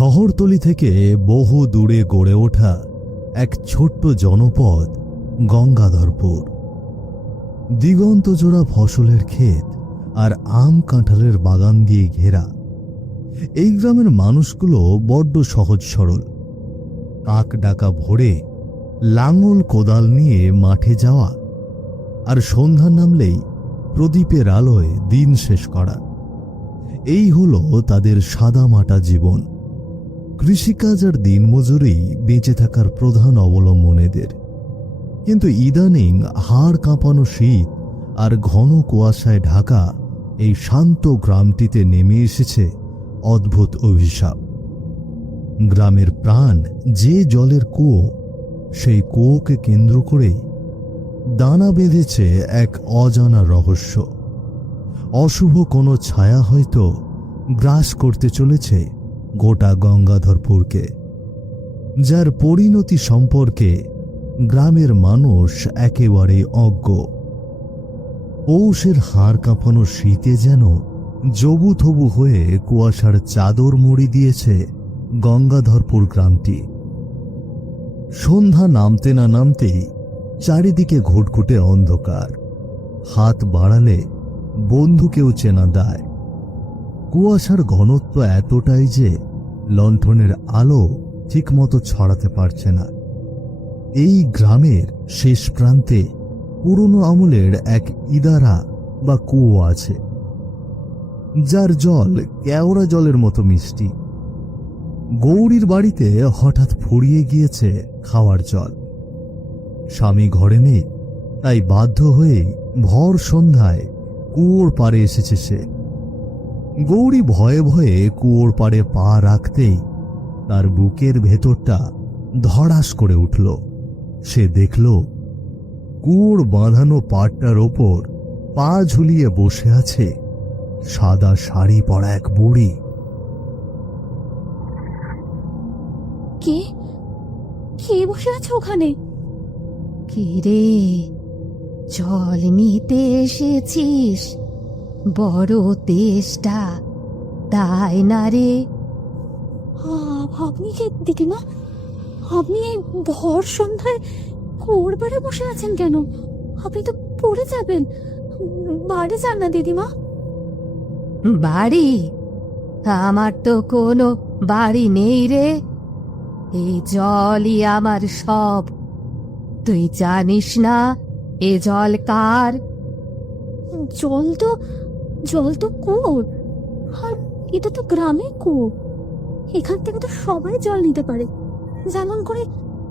শহরতলি থেকে বহু দূরে গড়ে ওঠা এক ছোট্ট জনপদ, গঙ্গাধরপুর। দিগন্তজোড়া ফসলের ক্ষেত আর আম কাঁঠালের বাগান দিয়ে ঘেরা। এই গ্রামের মানুষগুলো বড্ড সহজ সরল। কাক ডাকা ভোরে লাঙল কোদাল নিয়ে মাঠে যাওয়া আর সন্ধ্যা নামলেই প্রদীপের আলোয় দিন শেষ করা। এই হলো তাদের সাদামাটা জীবন। কৃষিকাজ আর দিনমজুরি বেঁচে থাকার প্রধান অবলম্বন এদের কিন্তু ইদানিং হাড় কাঁপানো শীত আর ঘন কুয়াশায় ঢাকা এই শান্ত গ্রামটিতে নেমে এসেছে অদ্ভুত অভিশাপ। গ্রামের প্রাণ যে জলের কুয়ো, সেই কুয়োকে কেন্দ্র করেই দানা বেঁধেছে এক অজানা রহস্য। অশুভ কোনো ছায়া হয়তো গ্রাস করতে চলেছে গোটা গঙ্গাধরপুরকে, যার পরিণতি সম্পর্কে গ্রামের মানুষ একেবারে অজ্ঞ। পৌষের হাড় কাঁপানো শীতে যেন জবুথবু হয়ে কুয়াশার চাদর মুড়ি দিয়েছে গঙ্গাধরপুর গ্রামটি। সন্ধ্যা নামতে না নামতেই চারিদিকে ঘুটঘুটে অন্ধকার। হাত বাড়ালে বন্ধুকেও চেনা দায়। কুয়াশার ঘনত্ব এতটাই যে লণ্ঠনের আলো ঠিকমতো ছড়াতে পারছে না। এই গ্রামের শেষ প্রান্তে পুরনো আমলের এক ইদারা বা কুয়ো আছে, যার জল কেওড়া জলের মতো মিষ্টি। গৌরীর বাড়িতে হঠাৎ ফুরিয়ে গিয়েছে খাওয়ার জল। স্বামী ঘরে নেই, তাই বাধ্য হয়ে ভর সন্ধ্যায় কুয়োর পাড়ে এসেছে সে। গৌরী ভয়ে ভয়ে কুয়োর পাড়ে পা রাখতেই তার বুকের ভেতরটা ধড়াস করে উঠল। সে দেখল কুয়োর বাঁধানো পাটটার ওপর পা ঝুলিয়ে বসে আছে সাদা শাড়ি পরা এক বুড়ি। কে? কে বসে আছে ওখানে? কিরে জল নিতে এসেছিস। বড় তেষ্টা তাই না রে? আপনি কে দিদিমা আপনি এই ভর সন্ধ্যায় কোরবারে বসে আছেন কেন? আপনি তো পড়ে যাবেন। বাড়ি যান না দিদিমা বাড়ি? আমার তো কোনো বাড়ি নেই রে। এই জলই আমার সব। তুই জানিস না এ জল কার? জল তো জল তো কুয়োর। আর এটা তো গ্রামে কুয়ো। এখান থেকে তো সবাই জল নিতে পারে। যেমন করে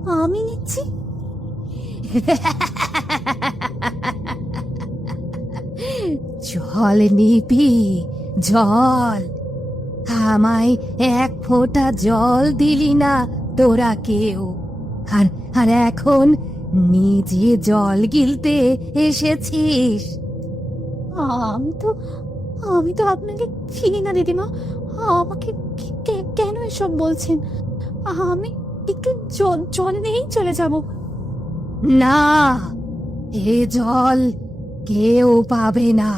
আমি নিচ্ছি। জল নিবি জল। আমায় এক ফোঁটা জল দিলি না তোরা কেউ। আর আর এখন নিজে জল গিলতে এসেছিস। আমি তো আমি তো আপনাকে চিনি না দিদিমা। আমাকে কেন এসব বলছেন? আমি একটু জল জল নিয়েই চলে যাব। না এ জল কেউ পাবে না।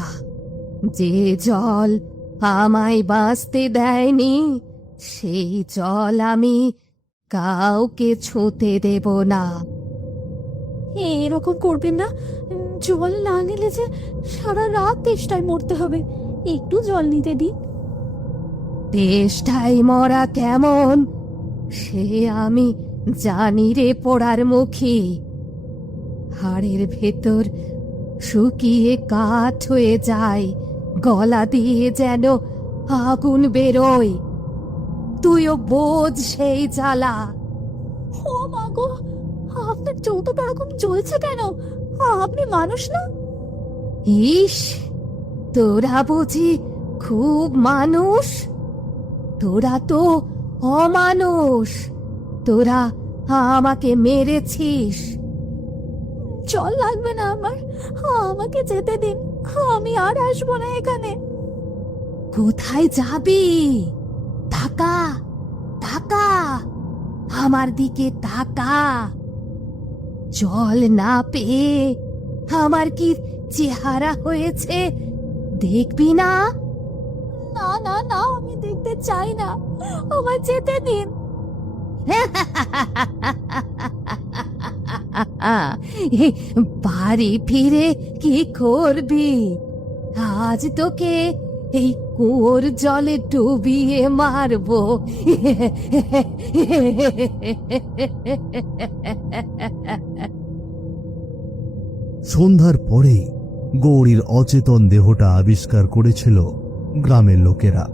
যে জল আমায় বাঁচতে দেয়নি সেই জল আমি কাউকে ছুঁতে দেব না। এরকম করবেন না। জল না নিলে যে সারা রাত তেষ্টায় মরতে হবে। একটু জল নিতে দিন। তেষ্টাই মরা কেমন? সে আমি জানি রে পোড়ার মুখী। হাড়ের ভেতর শুকিয়ে কাঠ হয়ে যায় গলা দিয়ে যেন আগুন বেরোয়। তুইও বোঝ সেই জ্বালা। ও মা গো আপনার চৌতো এরকম জ্বলছে কেন? আপনি মানুষ না? ইস তোরা বুঝি খুব মানুষ? তোরা তো অমানুষ। তোরা আমাকে মেরেছিস। জল লাগবে না আমার। আমাকে যেতে দিন। আমি আর আসব না এখানে। কোথায় যাবি? তাকা তাকা আমার দিকে তাকা জল না পেয়ে আমার কি চেহারা হয়েছে? দেখবি না? না না না আমি দেখতে চাই না। আমার যেতে দিন। বাড়ি ফিরে কি করবি? আজ তোকে এই কুয়োর জলে ডুবিয়ে মারবো। সন্ধ্যার পরেই গৌরীর অচেতন দেহটা আবিষ্কার করেছিল গ্রামের লোকেরা।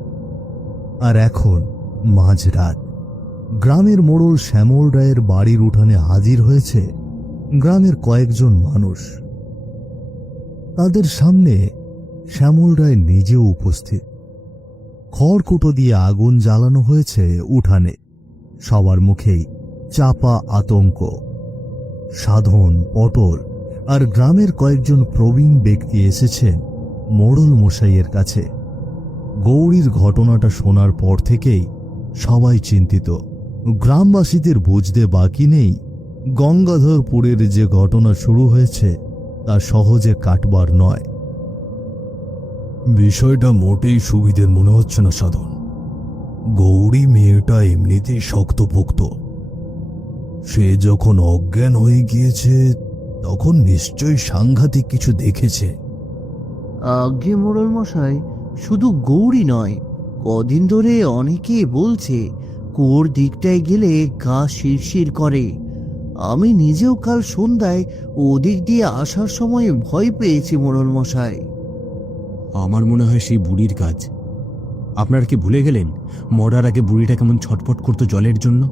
আর এখন মাঝরাত। গ্রামের মোড়ল শ্যামল রায়ের বাড়ির উঠানে হাজির হয়েছে গ্রামের কয়েকজন মানুষ। তাদের সামনে শ্যামল রায় নিজেও উপস্থিত। খড়কুটো দিয়ে আগুন জ্বালানো হয়েছে উঠানে। সবার মুখেই চাপা আতঙ্ক। সাধন, পটল আর গ্রামের কয়েকজন প্রবীণ ব্যক্তি এসেছেন মোড়ল মশাইয়ের কাছে। গৌরীর ঘটনাটা শোনার পর থেকেই সবাই চিন্তিত। গ্রামবাসীদের বুঝতে বাকি নেই গঙ্গাধরপুরের যে ঘটনা শুরু হয়েছে তা সহজে কাটবার নয়। বিষয়টা মোটেই সুবিধের মনে হচ্ছে না, সাধন। গৌরী মেয়েটা এমনিতেই শক্তপোক্ত। সে যখন অজ্ঞান হয়ে গিয়েছে তখন নিশ্চয়ই সাংঘাতিক কিছু দেখেছে। আগে মোড়ল মশাই শুধু গৌরী নয় কদিন ধরে অনেকে বলছে কুয়োর দিকটায় গেলে গা শিরশির করে। আমি নিজেও কাল সন্ধ্যায় ওদিক দিয়ে আসার সময় ভয় পেয়েছি মোড়ল মশাই। আমার মনে হয় সেই বুড়ির কাজ। আপনারা কি ভুলে গেলেন মরার আগে বুড়িটা কেমন ছটফট করতো জলের জন্য?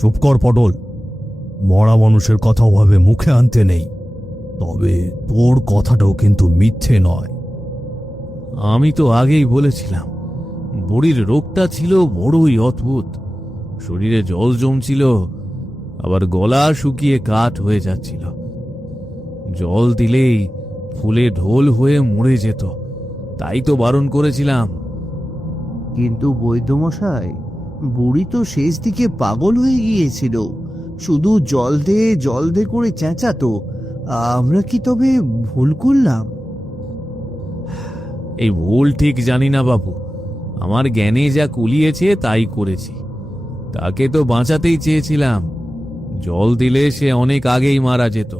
চুপ কর পটল। মরা মানুষের কথা ওভাবে মুখে আনতে নেই। তবে তোর কথাটাও কিন্তু মিথ্যে নয়। আমি তো আগেই বলেছিলাম বুড়ির রোগটা ছিল বড়ই অদ্ভুত। শরীরে জল জমছিল আবার গলা শুকিয়ে কাঠ হয়ে যাচ্ছিল। জল দিলেই ফুলে ঢোল হয়ে মরে যেত তাই তো বারণ করেছিলাম। কিন্তু বৈদ্যমশাই বুড়ি তো শেষ দিকে পাগল হয়ে গিয়েছিল। শুধু জল দে জল দে করে চেঁচাতো। আমরা কি তবে ভুল করলাম? এই ভুল ঠিক জানি না বাবু। আমার জ্ঞানে যা কুলিয়েছে তাই করেছি। তাকে তো বাঁচাতেই চেয়েছিলাম। জল দিলে সে অনেক আগেই মারা যেত।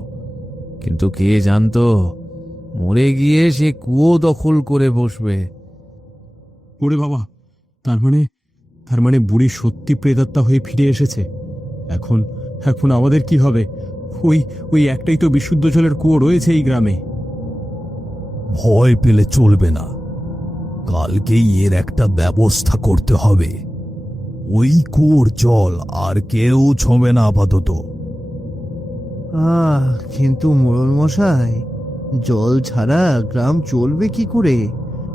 কিন্তু কে জানতো মরে গিয়ে সে কুয়ো দখল করে বসবে। ওরে বাবা তার মানে তার মানে বুড়ি সত্যি প্রেতাত্মা হয়ে ফিরে এসেছে। এখন এখন আমাদের কি হবে? ওই ওই একটাই তো বিশুদ্ধ জলের কুয়ো রয়েছে এই গ্রামে। ভয় পেলে চলবে না। কালকেই এর একটা ব্যবস্থা করতে হবে। ওই কুয়োর জল আর কেউ ছবে না আপাতত। আহ কিন্তু মোড়ল মশাই জল ছাড়া গ্রাম চলবে কি করে?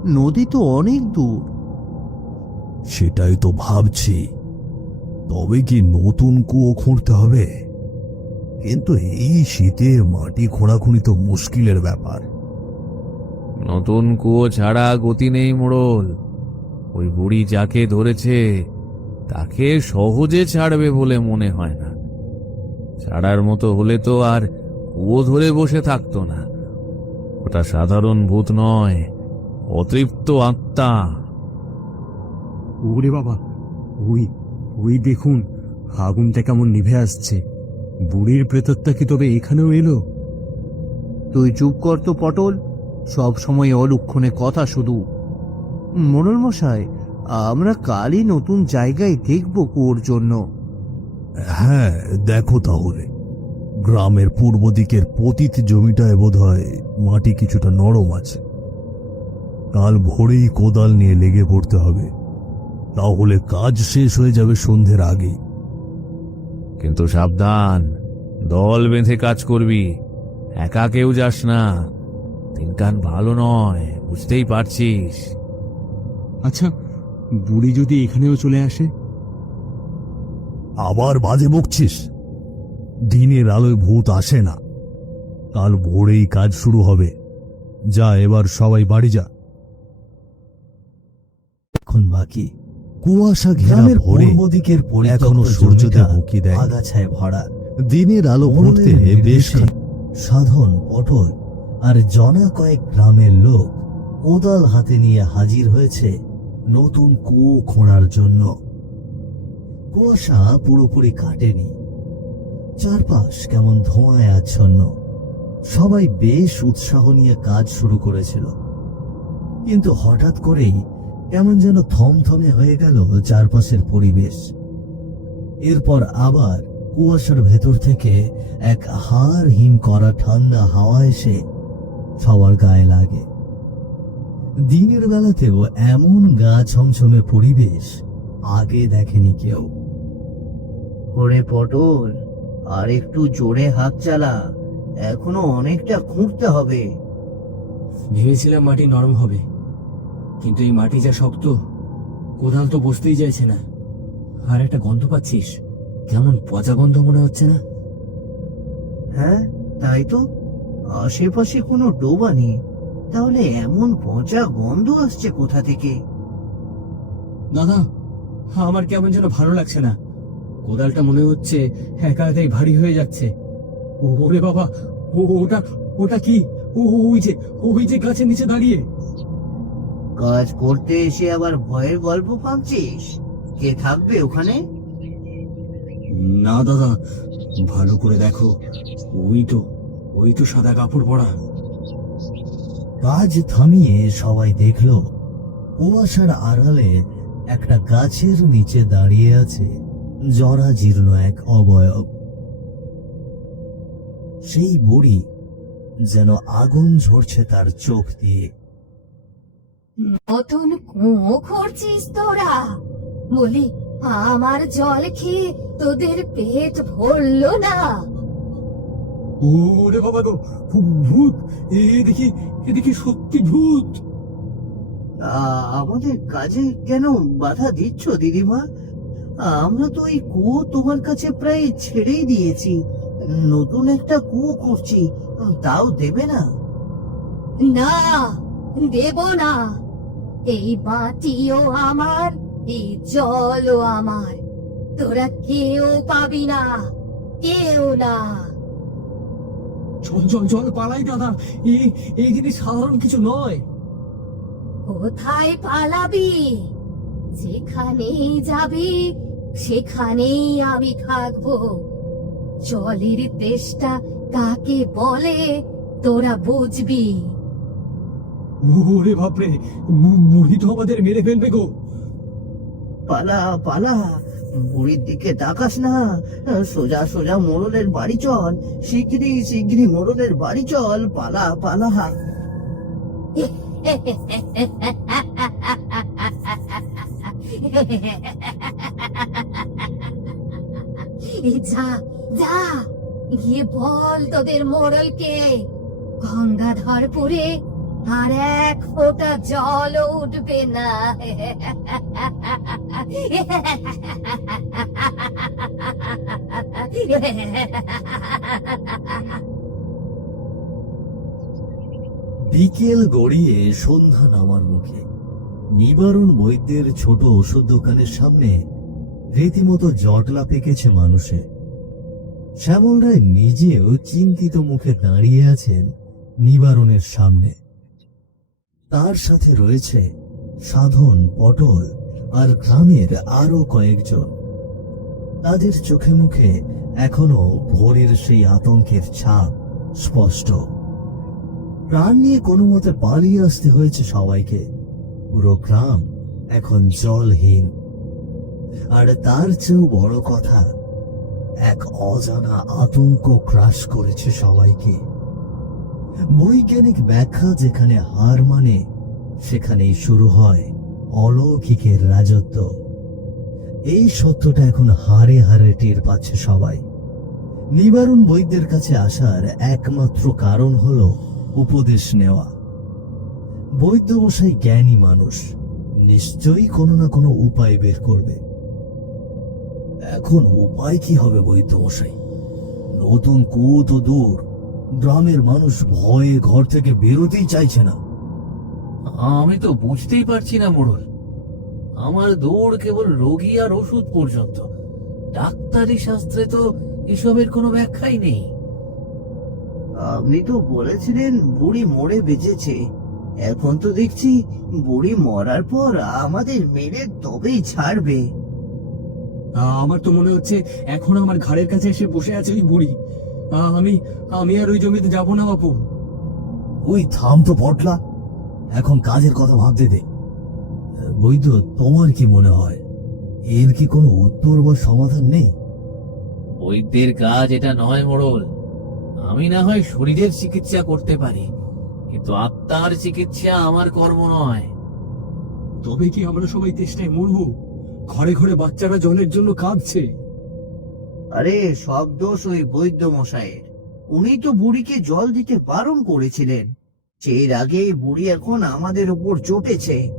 নদী তো অনেক দূর। সেটাই তো ভাবছি। তবে কি নতুন কুয়ো খুঁড়তে হবে? কিন্তু এই শীতে মাটি খোঁড়াখুঁড়ি তো মুশকিলের ব্যাপার। নতুন কুয়ো ছাড়া গতি নেই মোড়ল। ওই বুড়ি যাকে ধরেছে তাকে সহজে ছাড়বে বলে মনে হয় না। ছাড়ার মতো হলে তো আর কুয়ো ধরে বসে থাকতো না। ওটা সাধারণ ভূত নয় অতৃপ্ত আত্মা। ওরে বাবা ওই ওই দেখুন আগুনটা কেমন নিভে আসছে। বুড়ির প্রেতাত্মা কি তবে এখানেও এলো? তুই চুপ কর তো পটল। সব সময় অলক্ষণে কথা শুধু। মোড়ল মশাই আমরা কালই নতুন জায়গায় দেখব কুয়োর জন্য। হ্যাঁ দেখো তাহলে। গ্রামের পূর্ব দিকের পতিত জমিটায় বোধ হয় মাটি কিছুটা নরম আছে। কাল ভোরেই কোদাল নিয়ে লেগে পড়তে হবে। তাহলে কাজ শেষ হয়ে যাবে সন্ধ্যের আগে। কিন্তু সাবধান দল বেঁধে কাজ করবি একা কেউ যাস না। দিনকান ভালো নয় বুঝতেই পারছিস। আচ্ছা বুড়ি যদি এখানেও চলে আসে? আবার বাজে বকছিস। দিনের আলোয় ভূত আসে না। কাল ভোরেই কাজ শুরু হবে। যা এবার সবাই বাড়ি যা। এখন বাকি। কুয়াশা ঘেরা ভোরে দিকের এখনও সূর্যদেব উকি দেয়। আগাছায় ভরা। দিনের আলো ফুটতে বেশ সাধন পটল আর জনা কয়েক গ্রামের লোক কোদাল হাতে নিয়ে হাজির হয়েছে নতুন কুয়ো খোঁড়ার জন্য। কুয়াশা পুরোপুরি কাটেনি। চারপাশ কেমন ধোঁয়ায় আচ্ছন্ন। সবাই বেশ উৎসাহ নিয়ে কাজ শুরু করেছিল। কিন্তু হঠাৎ করেই কেমন যেন থমথমে হয়ে গেল চারপাশের পরিবেশ। এরপর আবার কুয়াশার ভেতর থেকে এক হাড় হিম করা ঠান্ডা হাওয়া এসে সবার গায়ে লাগে। দিনের বেলাতেও এমন গা ছমছমে পরিবেশ আগে দেখেনি কেউ। ওরে পটল আর একটু জোরে হাত চালা এখনও অনেকটা খুঁড়তে হবে। ভেবেছিলাম মাটি নরম হবে। কিন্তু এই মাটি যা শক্ত কোদাল তো বসতেই চাইছে না। আর একটা গন্ধ পাচ্ছিস কেমন পচা গন্ধ মনে হচ্ছে না? হ্যাঁ তাই তো। আশেপাশে কোনো ডোবা নেই। তাহলে এমন পচা গন্ধ আসছে কোথা থেকে? দাদা আমার কেমন যেন ভালো লাগছে না। কোদালটা মনে হচ্ছে একা একাই ভারী হয়ে যাচ্ছে। ও- ওরে বাবা ও ওটা ওটা কি? ও ওই যে ওই যে গাছের নিচে দাঁড়িয়ে। কাজ করতে এসে আবার ভয়ের গল্প ভাবছিস? কে থাকবে ওখানে? না দাদা ভালো করে দেখো। ওই তো ওই তো সাদা কাপড় পরা। কাজ থামিয়ে সবাই দেখল কুয়াশার আড়ালে একটা গাছের নিচে দাঁড়িয়ে আছে জরা জীর্ণ এক অবয়ব। সেই বুড়ি যেন আগুন ঝরছে তার চোখ দিয়ে। নতুন কুয়ো করছিস তোরা? বলি আমার জল খেয়ে তোদের পেট ভরলো না। ওরে বাবা গো ভূত। এ দেখি এ দেখি সত্যি ভূত। আমাদের কাজে কেন বাধা দিচ্ছ দিদিমা? আমরা তো এই কুয়ো তোমার কাছে প্রায় ছেড়েই দিয়েছি। নতুন একটা কুয়ো করছি তাও দেবে না? না দেব না। এই বাটিও আমার এই জলও আমার। তোরা কেউ পাবি না কেউ না। জল জল জল পালাই দাদা এই এই জিনিস সাধারণ কিছু নয়। কোথায় পালাবি? যেখানেই যাবি সেখানেই আমি থাকব। জলের তেষ্টা কাকে বলে তোরা বুঝবি। ওরে বাপরে মুড়ি তো আমাদের মেরে ফেলবে গো। পালা পালা বুড়ির দিকে তাকাস না। সোজা সোজা মোড়লের বাড়ি চল। শিগগিরি শিগগিরি মোড়লের বাড়ি চল। পালা পালা। যা যা গিয়ে বল তোদের মোড়লকে। গঙ্গাধরপুরে আর এক ফোঁটা জল উঠবে না। বিকেল গড়িয়ে সন্ধ্যা নামার মুখে নিবারণ বৈদ্যের ছোট ওষুধ দোকানের সামনে রীতিমতো জটলা পেকেছে মানুষে শ্যামল রায় নিজেও চিন্তিত মুখে দাঁড়িয়ে আছেন নিবারণের সামনে। তার সাথে রয়েছে সাধন, পটল আর গ্রামের আরও কয়েকজন। তাদের চোখে মুখে এখনও ভোরের সেই আতঙ্কের ছাপ স্পষ্ট। প্রাণ নিয়ে কোনো মতে পালিয়ে আসতে হয়েছে সবাইকে। পুরো গ্রাম এখন জলহীন। আর তার চেয়েও বড় কথা, এক অজানা আতঙ্ক ক্রাশ করেছে সবাইকে। বৈজ্ঞানিক ব্যাখ্যা যেখানে হার মানে সেখানেই শুরু হয় অলৌকিকের রাজত্ব। এই সত্যটা এখন হারে হারে টের পাচ্ছে সবাই। নিবারণ বৈদ্যের কাছে আসার একমাত্র কারণ হল উপদেশ নেওয়া। বৈদ্য মশাই জ্ঞানী মানুষ, নিশ্চয়ই কোনো না কোনো উপায় বের করবে। এখন উপায় কি হবে বৈদ্য মশাই নতুন কুয়ো তো দূর গ্রামের মানুষ ভয়ে ঘর থেকে বেরোতেই চাইছে না। আমি তো বুঝতেই পারছি না মোড়ল। আমার দৌড় কেবল রোগী আর ওষুধ পর্যন্ত। ডাক্তারি শাস্ত্রে তো এসবের কোনো ব্যাখ্যাই নেই। আপনি তো বলেছিলেন বুড়ি মরে বেঁচেছে। এখন তো দেখছি বুড়ি মরার পর আমাদের মেরে তবেই ছাড়বে। আমার তো মনে হচ্ছে এখন আমার ঘাড়ের কাছে এসে বসে আছে ওই বুড়ি। আমি আমি আর ওই জমিতে যাব না বাপু। ওই থাম তো পটলা। এখন কাজের কথা ভাবতে দে। বৈদ্য তোমার কি মনে হয়? এর কি কোনো উত্তর বা সমাধান নেই? বৈদ্যের কাজ এটা নয় মোড়ল। আমি না হয় শরীরের চিকিৎসা করতে পারি কিন্তু আত্মার চিকিৎসা আমার কর্ম নয়। তবে কি আমরা সবাই চেষ্টায় মরবো? ঘরে ঘরে বাচ্চারা জলের জন্য কাঁদছে। আরে সব দোষ ওই বৈদ্য মশাইয়ের। উনি তো বুড়িকে জল দিতে বারণ করেছিলেন। সেই আগে বুড়ি এখন আমাদের উপর চটেছে।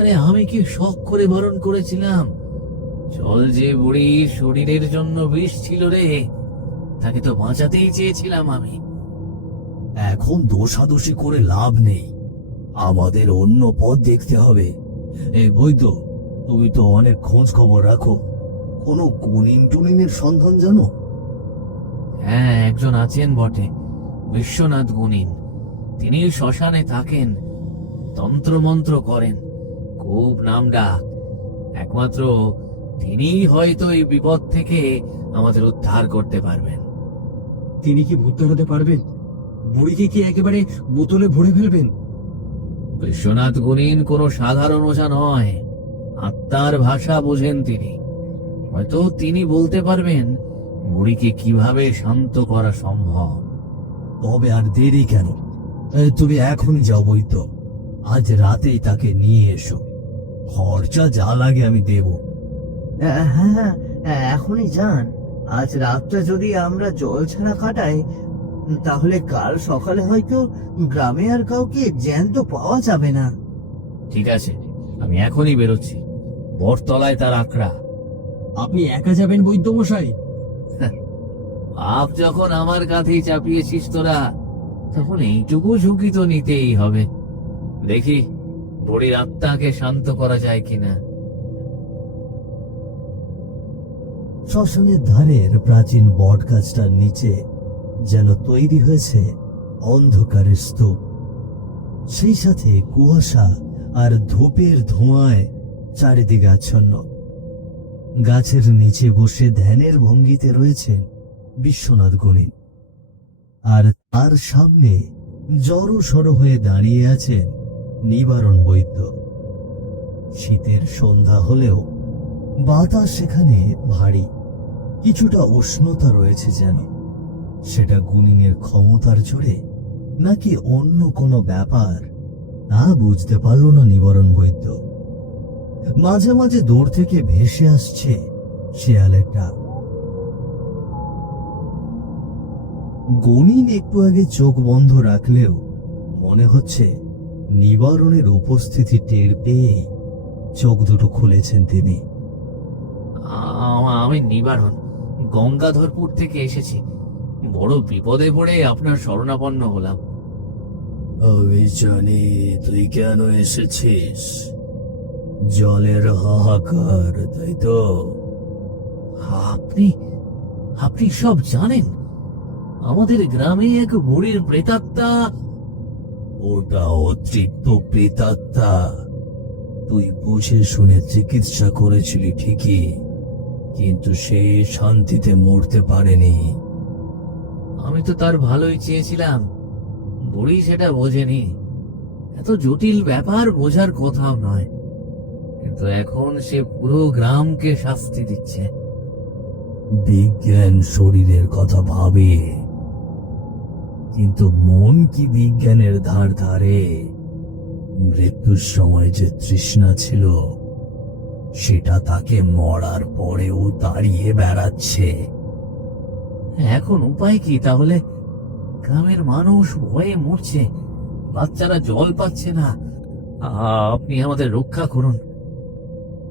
আরে আমি কি শখ করে বারণ করেছিলাম? জল যে বুড়ির শরীরের জন্য বিষ ছিল রে তাকে তো বাঁচাতেই চেয়েছিলাম আমি। এখন দোষাদোষি করে লাভ নেই। আমাদের অন্য পথ দেখতে হবে। এই বৈদ্য তুমি তো অনেক খোঁজ খবর রাখো। কোনো গুণিন টুনিনের সন্ধান জানো? হ্যাঁ একজন আছেন বটে বিশ্বনাথ গুণিন। তিনি শ্মশানে থাকেন তন্ত্রমন্ত্র করেন খুব নাম ডাক একমাত্র তিনিই হয়তো এই বিপদ থেকে আমাদের উদ্ধার করতে পারবেন। তিনি কি ভূত ধরাতে পারবেন? বুড়িকে কি একেবারে বোতলে ভরে ফেলবেন? বিশ্বনাথ গুণিন কোনো সাধারণ ওঝা নয়। আত্মার ভাষা বোঝেন তিনি। হয়তো তিনি বলতে পারবেন বুড়িকে কীভাবে শান্ত করা সম্ভব? তবে আর দেরি কেন? তুমি এখনই যাও বৈদ্য। আজ রাতেই তাকে নিয়ে এসো। খরচা যা লাগে আমি দেব। হ্যাঁ হ্যাঁ এখনই যান। আজ রাতটা যদি আমরা জল ছাড়া কাটাই তাহলে কাল সকালে হয়তো গ্রামে আর কাউকে জ্যান্ত পাওয়া যাবে না। ঠিক আছে আমি এখনই বেরোচ্ছি। বটতলায় তার আখড়া আপনি একা যাবেন বৈদ্য মশাই বাপ যখন আমার কাঁধেই চাপিয়েছিস তোরা তখন এইটুকু ঝুঁকি তো নিতেই হবে। দেখি বুড়ির আত্মাকে শান্ত করা যায় কিনা। শ্মশানের ধারের প্রাচীন বট গাছটার নিচে যেন তৈরি হয়েছে অন্ধকারের স্তূপ। সেই সাথে কুয়াশা আর ধূপের ধোঁয়ায় চারিদিকে আচ্ছন্ন। গাছের নিচে বসে ধ্যানের ভঙ্গিতে রয়েছেন বিশ্বনাথ গণিত। আর তার সামনে জড়ো সড়ো হয়ে দাঁড়িয়ে আছেন নিবারণ বৈদ্য। শীতের সন্ধ্যা হলেও বাতাস সেখানে ভারী, কিছুটা উষ্ণতা রয়েছে যেন। সেটা গুনিনের ক্ষমতার জোরে নাকি অন্য কোনো ব্যাপার তা বুঝতে পারল না নিবারণ বৈদ্য। মাঝে মাঝে দূর থেকে ভেসে আসছে শেয়ালের ডাক গণিন একটু আগে চোখ বন্ধ রাখলেও মনে হচ্ছে নিবারণের উপস্থিতি টের পেয়ে চোখ দুটো খুলেছেন তিনি। আ- আমি নিবারণ গঙ্গাধরপুর থেকে এসেছি। বড় বিপদে পড়ে আপনার শরণাপন্ন হলাম। জানি তুই কেন এসেছিস? জলের হাহাকার তাই তো? আপনি আপনি সব জানেন। আমাদের গ্রামে এক বুড়ির প্রেতাত্মা। ওটা অতৃপ্ত প্রেতাত্মা। তুই বুঝে শুনে চিকিৎসা করেছিলি ঠিকই, কিন্তু সে শান্তিতে মরতে পারেনি। আমি তো তার ভালোই চেয়েছিলাম। বুড়ি সেটা বোঝেনি। এত জটিল ব্যাপার বোঝার কথাও নয়। কিন্তু এখন সে পুরো গ্রামকে শাস্তি দিচ্ছে। বিজ্ঞান শরীরের কথা ভাবে। কিন্তু মন কি বিজ্ঞানের ধার ধারে? মৃত্যুর সময় যে তৃষ্ণা ছিল সেটা তাকে মরার পরেও দাঁড়িয়ে বেড়াচ্ছে। এখন উপায় কি? তাহলে গ্রামের মানুষ ভয়ে মরছে বাচ্চারা জল পাচ্ছে না। আপনি আমাদের রক্ষা করুন।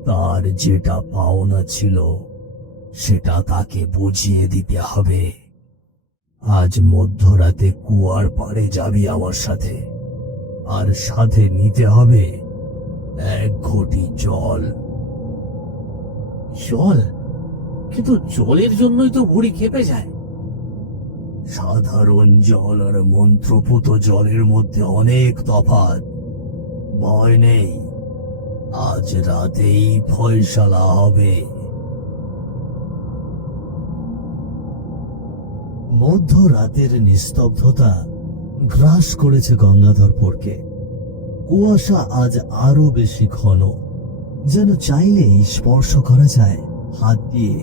তার যেটা পাওনা ছিল, সেটা তাকে বুঝিয়ে দিতে হবে। আজ মধ্যরাতে কুয়ার পাড়ে যাবি আমার সাথে। আর সাথে নিতে হবে এক ঘটি জল। জল? কিন্তু জলের জন্যই তো বুড়ি খেপে যায়। সাধারণ জল আর মন্ত্রপুত জলের মধ্যে অনেক তফাৎ। ভয় নেই। আজ রাতেই ফয়সালা হবে। মধ্যরাতের নিস্তব্ধতা গ্রাস করেছে গঙ্গাধরপুরকে কুয়াশা আজ আরও বেশি ঘন, যেন চাইলেই স্পর্শ করা যায় হাত দিয়ে।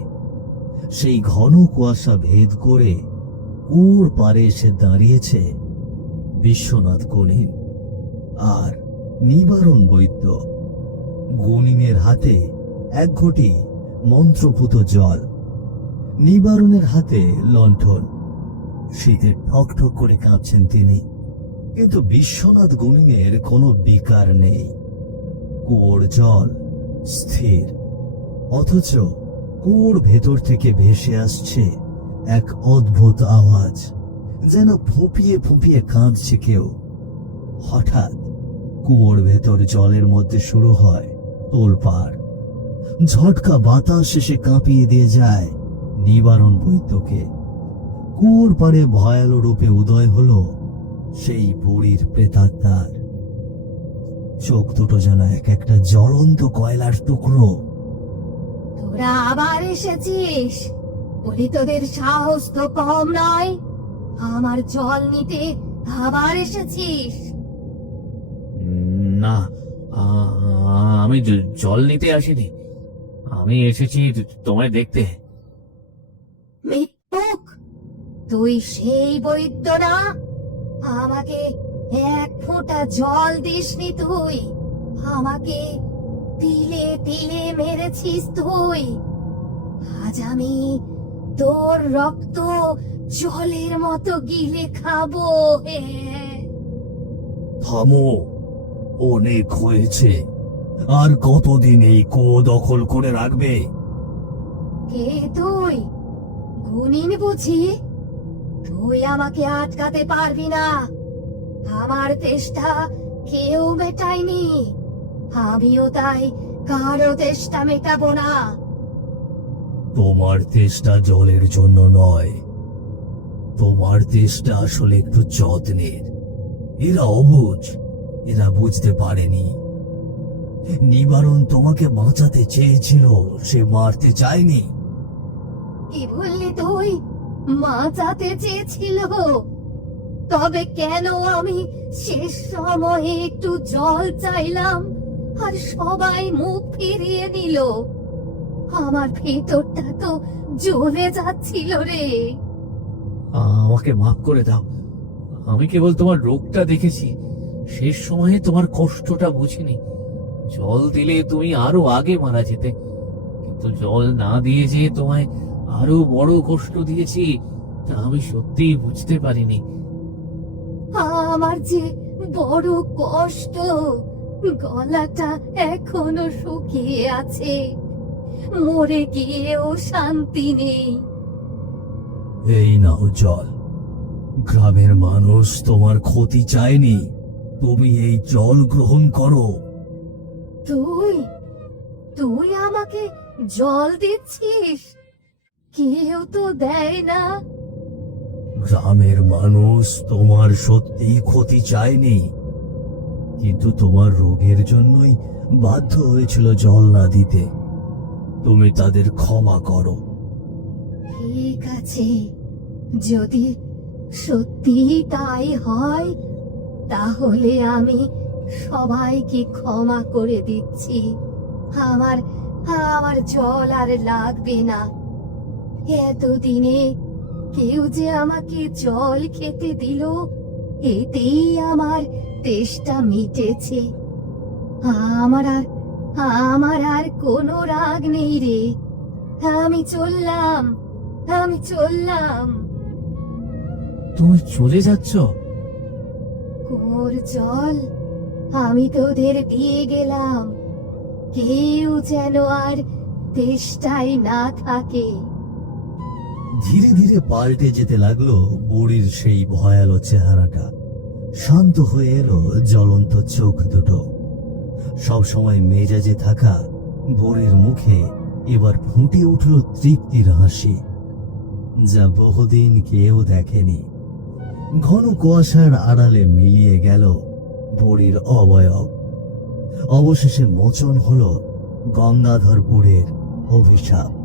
সেই ঘন কুয়াশা ভেদ করে কুর পারে এসে দাঁড়িয়েছে বিশ্বনাথ গণিন আর নিবারণ বৈদ্য। গণিনের হাতে এক ঘটি মন্ত্রপুত জল, নিবারণের হাতে লণ্ঠন। শীতে ঠক ঠক করে কাঁপছেন তিনি। কিন্তু বিশ্বনাথ গুণিনের কোনো বিকার নেই। কুয়োর জল স্থির, অথচ কুয়োর ভেতর থেকে ভেসে আসছে এক অদ্ভুত আওয়াজ, যেন ফুঁপিয়ে ফুঁপিয়ে কাঁদছে কেউ। হঠাৎ কুয়োর ভেতর জলের মধ্যে শুরু হয় তোলপাড় ঝটকা বাতাস এসে কাঁপিয়ে দিয়ে যায় নিবারণ বৈদ্যকে। কুয়োর পাড়ে ভয়ালো রূপে উদয় হলো সেই বুড়ির প্রেতাত্মার। চোখ দুটো যেন এক একটা জ্বলন্ত কয়লার টুকরো। তোরা আবার এসেছিস? বলি তোদের সাহস তো কম নয়। আমার জল নিতে আবার এসেছিস? না আ- আমি জল নিতে আসিনি। আমি এসেছি তোমায় দেখতে। মৃত্যুক? তুই সেই বৈদ্য না? আমাকে এক ফোঁটা জল দিসনি তুই। আমাকে তিলে তিলে মেরেছিস তুই। আজ আমি তোর রক্ত জলের মতো গিলে খাব হ্যাঁ থামো অনেক হয়েছে। আর কতদিন এই কুয়ো দখল করে রাখবে? কে তুই? গুনিন বুঝি? তুই আমাকে আটকাতে পারবি না। আমার তেষ্টা কেউ মেটায়নি। আমিও তাই কারও তেষ্টা মেটাবো না। তোমার তেষ্টা জলের জন্য নয়। তোমার তেষ্টা আসলে একটু যত্নের। এরা অবুঝ এরা বুঝতে পারেনি। নিবারণ তোমাকে বাঁচাতে চেয়েছিল সে মারতে চায়নি। কি বললি তুই? বাঁচাতে চেয়েছিল। তবে কেন আমি শেষ সময়ে একটু জল চাইলাম আর সবাই মুখ ফিরিয়ে নিল? আমার ভেতরটা তো জ্বলে যাচ্ছিল রে। আমাকে মাফ করে দাও। আমি কেবল তোমার রোগটা দেখেছি। শেষ সময়ে তোমার কষ্টটা বুঝিনি। জল দিলে তুমি আরও আগে মারা যেতে। কিন্তু জল না দিয়ে যে তোমায় আরও বড় কষ্ট দিয়েছি তা আমি সত্যিই বুঝতে পারিনি। আমার যে বড় কষ্ট গলাটা এখনও শুকিয়ে আছে। মরে গিয়েও শান্তি নেই। এই নাও জল। গ্রামের মানুষ তোমার ক্ষতি চায়নি। তুমি এই জল গ্রহণ করো। তুই তুই আমাকে জল দিচ্ছিস কেউ তো দেয় না। গ্রামের মানুষ তোমার সত্যি ক্ষতি চায়নি কিন্তু তোমার রোগের জন্যই বাধ্য হয়েছিল জল না দিতে। তুমি তাদের ক্ষমা করো। ঠিক আছে যদি সত্যি তাই হয় তাহলে আমি সবাইকে ক্ষমা করে দিচ্ছি। আমার আমার জল আর লাগবে না। এতদিনে কেউ যে আমাকে জল খেতে দিল এতেই আমার তেষ্টা মিটেছে। আমার আর আমার আর কোনো রাগ নেই রে। আমি চললাম আমি চললাম। তুমি চলে যাচ্ছ? কোর জল আমি তোদের দিয়ে গেলাম। কেউ যেন আর তেষ্টায় না থাকে। ধীরে ধীরে পাল্টে যেতে লাগল বুড়ির সেই ভয়ালো চেহারাটা। শান্ত হয়ে এলো জ্বলন্ত চোখ দুটো। সব সময় মেজাজে থাকা বুড়ির মুখে এবার ফুটে উঠল তৃপ্তির হাসি। যা বহুদিন কেউ দেখেনি। ঘন কুয়াশার আড়ালে মিলিয়ে গেল বুড়ির অবয়ব। অবশেষে মোচন হল গঙ্গাধরপুরের অভিশাপ।